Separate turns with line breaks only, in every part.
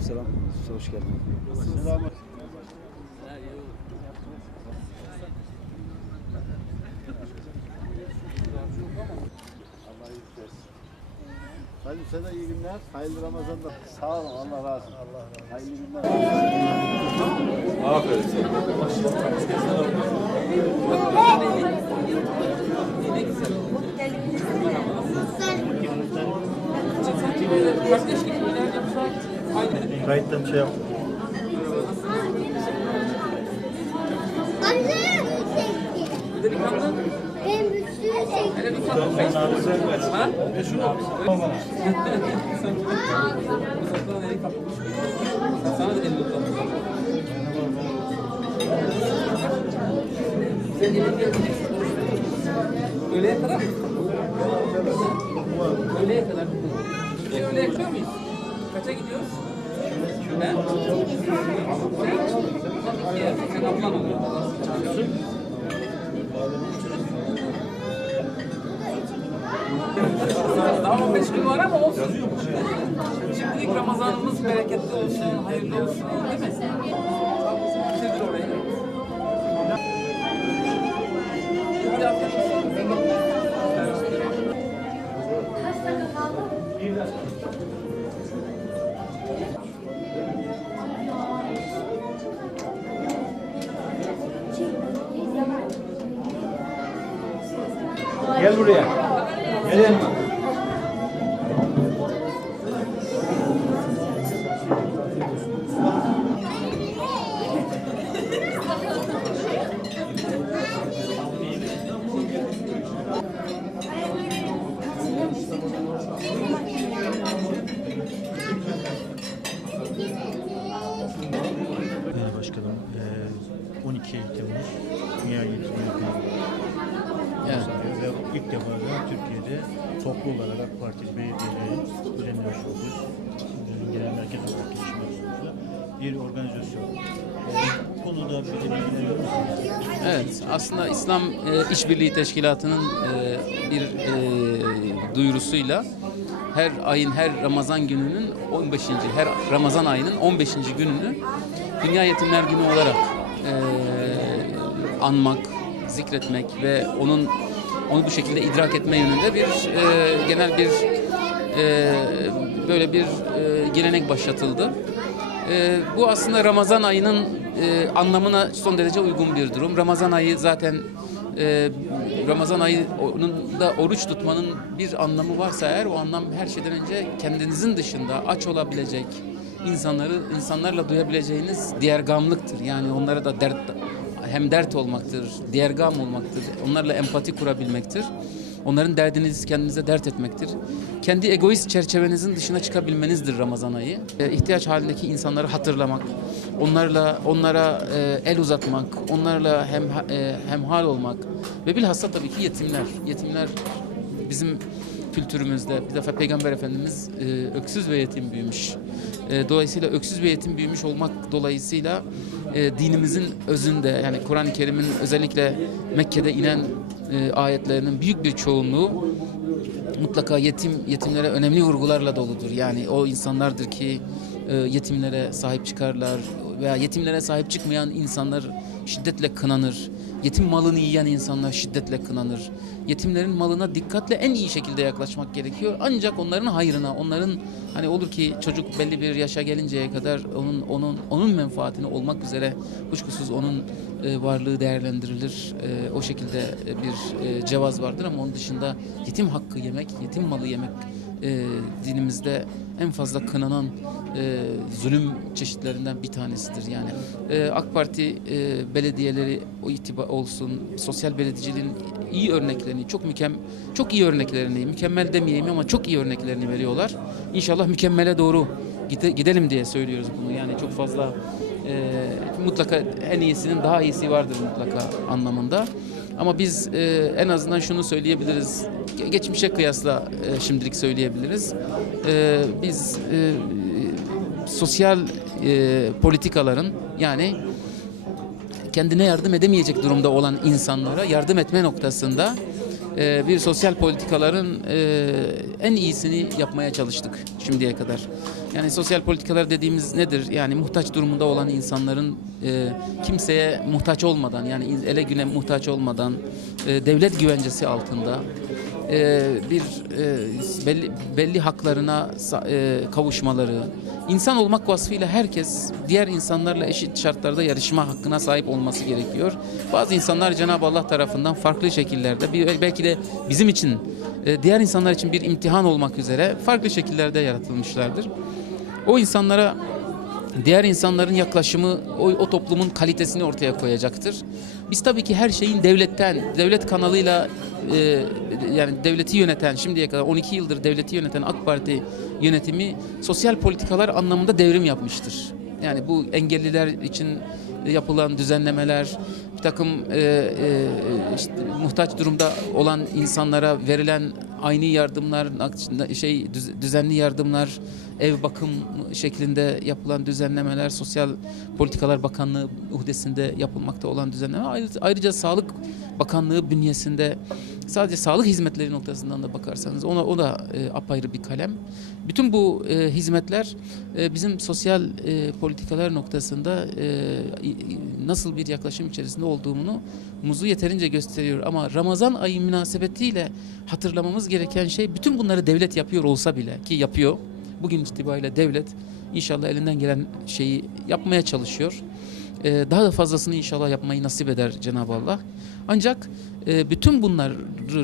Selam. Hoş geldin.
Versin. Hadi sana iyi günler. Hayırlı Ramazanlar. Sağ olun. Allah razı olsun. Allah razı olsun. Hayırlı günler.
Kayıttan şey yap.
Anne!
Delikanlı.
Ben sürü şey
Hele bir kalk. Ha? Şunu Daha 15 gün var ama olsun. Şimdilik Ramazanımız bereketli olsun, hayırlı olsun. Değil mi?
Gel buraya.
Değerli Başkanım, eee, 12 Temmuz Dünya Yetimler Günü
Evet.
kutlanıyor ve ilk defa da Türkiye'de toplu olarak AK Parti belediyeleri düzenlemiş olduğu Genel Merkez olarak gelişmektedir. Bir organizasyon. Bu konuda bir bilgilendirir misiniz?
Evet, aslında İslam e, İşbirliği Teşkilatı'nın e, bir e, duyurusuyla her ayın her Ramazan gününün 15. her Ramazan ayının 15. gününü Dünya Yetimler Günü olarak e, anmak, zikretmek ve onun onu bu şekilde idrak etme yönünde bir e, genel bir e, böyle bir e, gelenek başlatıldı. Ee, bu aslında Ramazan ayının e, anlamına son derece uygun bir durum. Ramazan ayı zaten e, Ramazan ayında oruç tutmanın bir anlamı varsa eğer o anlam her şeyden önce kendinizin dışında aç olabilecek insanları insanlarla duyabileceğiniz diğergamlıktır. Yani onlara da dert hem dert olmaktır, diğergam olmaktır. Onlarla empati kurabilmektir. Onların derdiniz kendinize dert etmektir. Kendi egoist çerçevenizin dışına çıkabilmenizdir Ramazan ayı. E, ihtiyaç halindeki insanları hatırlamak, onlarla onlara e, el uzatmak, onlarla hem e, hemhal olmak ve bilhassa tabii ki yetimler. Yetimler bizim kültürümüzde bir defa Peygamber Efendimiz e, öksüz ve yetim büyümüş. E, dolayısıyla öksüz ve yetim büyümüş olmak dolayısıyla e, dinimizin özünde yani Kur'an-ı Kerim'in özellikle Mekke'de inen e, ayetlerinin büyük bir çoğunluğu mutlaka yetim yetimlere önemli vurgularla doludur. Yani o insanlardır ki e, yetimlere sahip çıkarlar veya yetimlere sahip çıkmayan insanlar şiddetle kınanır. Yetim malını yiyen insanlar şiddetle kınanır. Yetimlerin malına dikkatle en iyi şekilde yaklaşmak gerekiyor. Ancak onların hayrına, onların hani olur ki çocuk belli bir yaşa gelinceye kadar onun onun onun menfaatine olmak üzere kuşkusuz onun e, varlığı değerlendirilir. E, o şekilde e, bir e, cevaz vardır ama onun dışında yetim hakkı yemek, yetim malı yemek e, dinimizde en fazla kınanan e, zulüm çeşitlerinden bir tanesidir. Yani e, AK Parti e, belediyeleri o itibar olsun, sosyal belediyeciliğin iyi örneklerini, çok mükem çok iyi örneklerini, mükemmel demeyeyim ama çok iyi örneklerini veriyorlar. İnşallah mükemmele doğru gide- gidelim diye söylüyoruz bunu. Yani çok fazla e, mutlaka en iyisinin daha iyisi vardır mutlaka anlamında. Ama biz e, en azından şunu söyleyebiliriz. Ge- Geçmişe kıyasla e, şimdilik söyleyebiliriz. E, biz e, sosyal e, politikaların yani kendine yardım edemeyecek durumda olan insanlara yardım etme noktasında e, bir sosyal politikaların e, en iyisini yapmaya çalıştık şimdiye kadar. Yani sosyal politikalar dediğimiz nedir? Yani muhtaç durumunda olan insanların e, kimseye muhtaç olmadan yani ele güne muhtaç olmadan e, devlet güvencesi altında e, bir e, belli, belli haklarına e, kavuşmaları, insan olmak vasfıyla herkes diğer insanlarla eşit şartlarda yarışma hakkına sahip olması gerekiyor. Bazı insanlar Cenab-ı Allah tarafından farklı şekillerde, belki de bizim için, e, diğer insanlar için bir imtihan olmak üzere farklı şekillerde yaratılmışlardır. O insanlara diğer insanların yaklaşımı o, o toplumun kalitesini ortaya koyacaktır. Biz tabii ki her şeyin devletten, devlet kanalıyla e, yani devleti yöneten şimdiye kadar 12 yıldır devleti yöneten AK Parti yönetimi sosyal politikalar anlamında devrim yapmıştır. Yani bu engelliler için yapılan düzenlemeler, bir takım e, e, işte muhtaç durumda olan insanlara verilen aynı yardımlar, şey düz- düzenli yardımlar, ev bakım şeklinde yapılan düzenlemeler, Sosyal Politikalar Bakanlığı uhdesinde yapılmakta olan düzenleme, ayrıca Sağlık Bakanlığı bünyesinde sadece sağlık hizmetleri noktasından da bakarsanız ona o da e, apayrı bir kalem. Bütün bu e, hizmetler e, bizim sosyal e, politikalar noktasında e, nasıl bir yaklaşım içerisinde olduğunu muzu yeterince gösteriyor. Ama Ramazan ayı münasebetiyle hatırlamamız gereken şey bütün bunları devlet yapıyor olsa bile ki yapıyor. Bugün itibariyle devlet inşallah elinden gelen şeyi yapmaya çalışıyor. Ee, daha da fazlasını inşallah yapmayı nasip eder Cenab-ı Allah. Ancak e, bütün bunları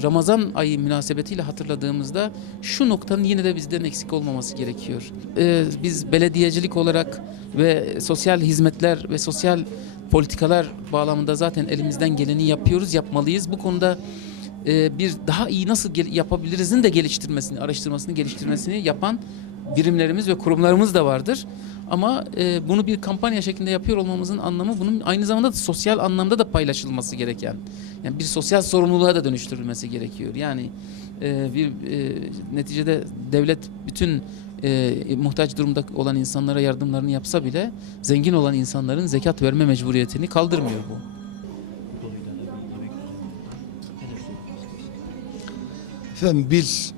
Ramazan ayı münasebetiyle hatırladığımızda şu noktanın yine de bizden eksik olmaması gerekiyor. Ee, biz belediyecilik olarak ve sosyal hizmetler ve sosyal politikalar bağlamında zaten elimizden geleni yapıyoruz, yapmalıyız. Bu konuda e, bir daha iyi nasıl yapabilirizin de geliştirmesini, araştırmasını, geliştirmesini yapan birimlerimiz ve kurumlarımız da vardır. Ama e, bunu bir kampanya şeklinde yapıyor olmamızın anlamı bunun aynı zamanda da sosyal anlamda da paylaşılması gereken. Yani bir sosyal sorumluluğa da dönüştürülmesi gerekiyor. Yani e, bir e, neticede devlet bütün e, muhtaç durumda olan insanlara yardımlarını yapsa bile zengin olan insanların zekat verme mecburiyetini kaldırmıyor bu.
Efendim biz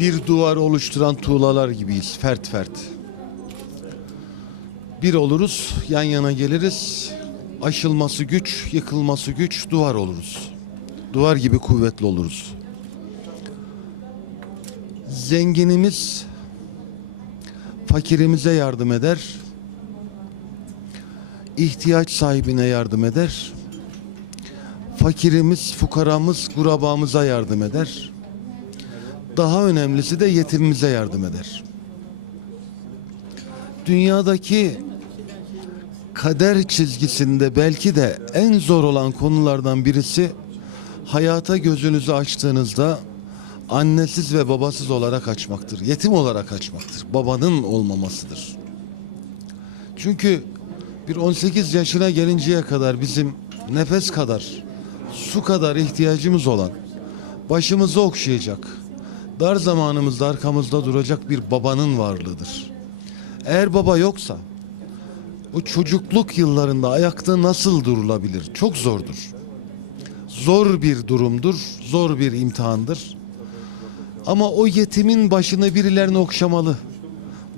bir duvar oluşturan tuğlalar gibiyiz fert fert. Bir oluruz, yan yana geliriz. Aşılması güç, yıkılması güç, duvar oluruz. Duvar gibi kuvvetli oluruz. Zenginimiz fakirimize yardım eder. ihtiyaç sahibine yardım eder fakirimiz, fukaramız, kurabamıza yardım eder. Daha önemlisi de yetimimize yardım eder. Dünyadaki kader çizgisinde belki de en zor olan konulardan birisi hayata gözünüzü açtığınızda annesiz ve babasız olarak açmaktır. Yetim olarak açmaktır. Babanın olmamasıdır. Çünkü bir 18 yaşına gelinceye kadar bizim nefes kadar, su kadar ihtiyacımız olan, başımızı okşayacak, dar zamanımızda arkamızda duracak bir babanın varlığıdır. Eğer baba yoksa, o çocukluk yıllarında ayakta nasıl durulabilir? Çok zordur. Zor bir durumdur, zor bir imtihandır. Ama o yetimin başını birilerine okşamalı.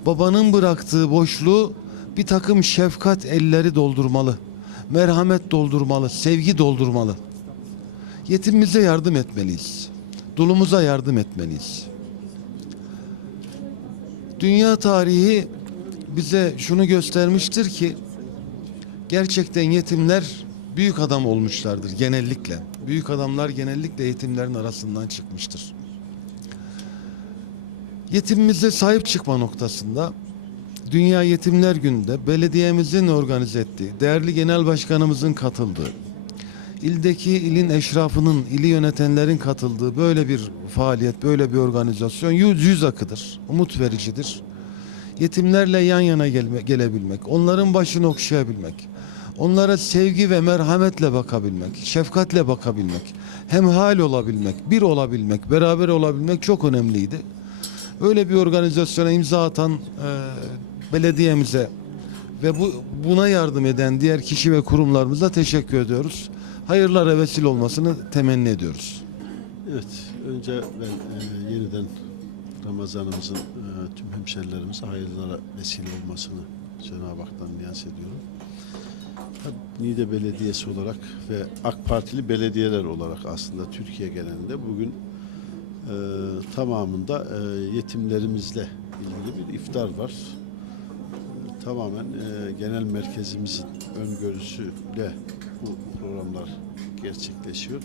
Babanın bıraktığı boşluğu bir takım şefkat elleri doldurmalı. Merhamet doldurmalı, sevgi doldurmalı. Yetimimize yardım etmeliyiz. Dulumuza yardım etmeliyiz. Dünya tarihi bize şunu göstermiştir ki gerçekten yetimler büyük adam olmuşlardır genellikle. Büyük adamlar genellikle yetimlerin arasından çıkmıştır. Yetimimize sahip çıkma noktasında Dünya Yetimler Günü'nde belediyemizin organize ettiği, değerli genel başkanımızın katıldığı, ildeki ilin eşrafının, ili yönetenlerin katıldığı böyle bir faaliyet, böyle bir organizasyon yüz, yüz akıdır, umut vericidir. Yetimlerle yan yana gelme, gelebilmek, onların başını okşayabilmek, onlara sevgi ve merhametle bakabilmek, şefkatle bakabilmek, hemhal olabilmek, bir olabilmek, beraber olabilmek çok önemliydi. Öyle bir organizasyona imza atan e, belediyemize ve bu buna yardım eden diğer kişi ve kurumlarımıza teşekkür ediyoruz. hayırlara vesile olmasını temenni ediyoruz.
Evet, önce ben e, yeniden Ramazanımızın e, tüm hemşerilerimize hayırlara vesile olmasını Cenab-ı Hak'tan niyaz ediyorum. Niğde Belediyesi olarak ve AK Partili belediyeler olarak aslında Türkiye genelinde bugün e, tamamında e, yetimlerimizle ilgili bir iftar var. Tamamen e, genel merkezimizin öngörüsüyle bu programlar gerçekleşiyor.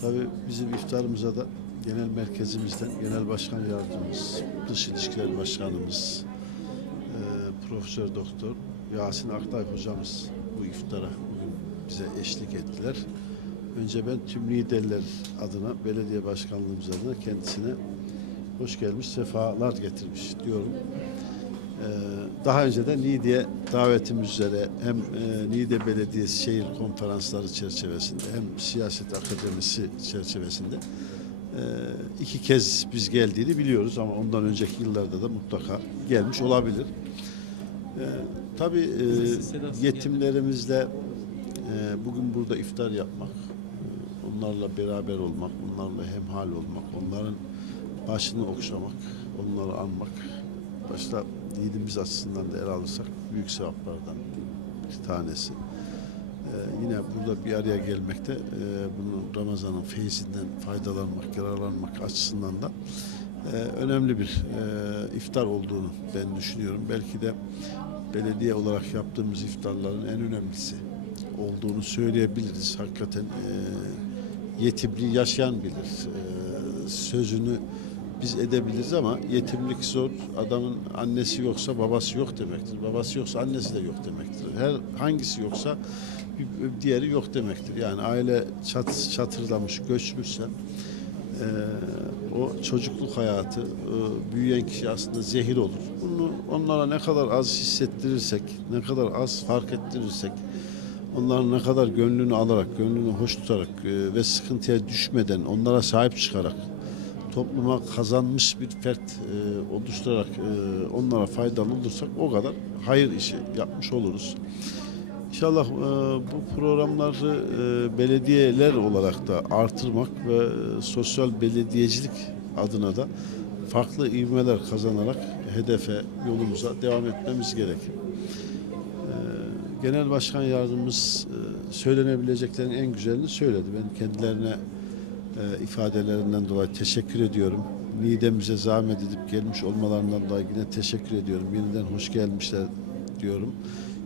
Tabii bizim iftarımıza da genel merkezimizden genel başkan yardımcımız, dış ilişkiler başkanımız, e, Profesör Doktor Yasin Aktay hocamız bu iftara bugün bize eşlik ettiler. Önce ben tüm liderler adına, belediye başkanlığımız adına kendisine hoş gelmiş, sefalar getirmiş diyorum. Ee, daha önce de Niğde'ye davetimiz üzere hem e, Niğde Belediyesi şehir konferansları çerçevesinde hem siyaset akademisi çerçevesinde iki kez biz geldiğini biliyoruz ama ondan önceki yıllarda da mutlaka gelmiş olabilir. E, tabii e, yetimlerimizle e, bugün burada iftar yapmak, e, onlarla beraber olmak, onlarla hemhal olmak, onların başını okşamak, onları anmak, başta dinimiz açısından da ele alırsak büyük sevaplardan bir tanesi. Ee, yine burada bir araya gelmekte e, bunu Ramazan'ın feyzinden faydalanmak, yararlanmak açısından da e, önemli bir e, iftar olduğunu ben düşünüyorum. Belki de belediye olarak yaptığımız iftarların en önemlisi olduğunu söyleyebiliriz. Hakikaten yetimliği yaşayan bilir. Sözünü biz edebiliriz ama yetimlik zor. Adamın annesi yoksa babası yok demektir. Babası yoksa annesi de yok demektir. Her hangisi yoksa bir, diğeri yok demektir. Yani aile çat, çatırdamış, göçmüşse eee, o çocukluk hayatı, e, büyüyen kişi aslında zehir olur. Bunu onlara ne kadar az hissettirirsek, ne kadar az fark ettirirsek, onların ne kadar gönlünü alarak, gönlünü hoş tutarak e, ve sıkıntıya düşmeden, onlara sahip çıkarak topluma kazanmış bir fert e, oluşturarak e, onlara faydalı olursak o kadar hayır işi yapmış oluruz. İnşallah e, bu programları e, belediyeler olarak da artırmak ve e, sosyal belediyecilik adına da farklı ivmeler kazanarak hedefe, yolumuza devam etmemiz gerekir. E, Genel Başkan Yardımcımız e, söylenebileceklerin en güzelini söyledi. Ben kendilerine e, ifadelerinden dolayı teşekkür ediyorum. Nidemize zahmet edip gelmiş olmalarından dolayı yine teşekkür ediyorum. Yeniden hoş gelmişler diyorum.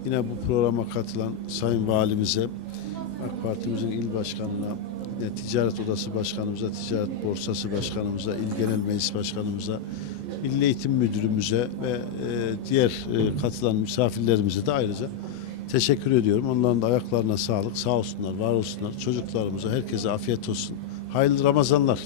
Yine bu programa katılan Sayın Valimize, AK Partimizin il başkanına, yine Ticaret Odası Başkanımıza, Ticaret Borsası Başkanımıza, İl Genel Meclis Başkanımıza, Milli Eğitim Müdürümüze ve e, diğer e, katılan misafirlerimize de ayrıca teşekkür ediyorum. Onların da ayaklarına sağlık, sağ olsunlar, var olsunlar. Çocuklarımıza, herkese afiyet olsun. Hayırlı Ramazanlar.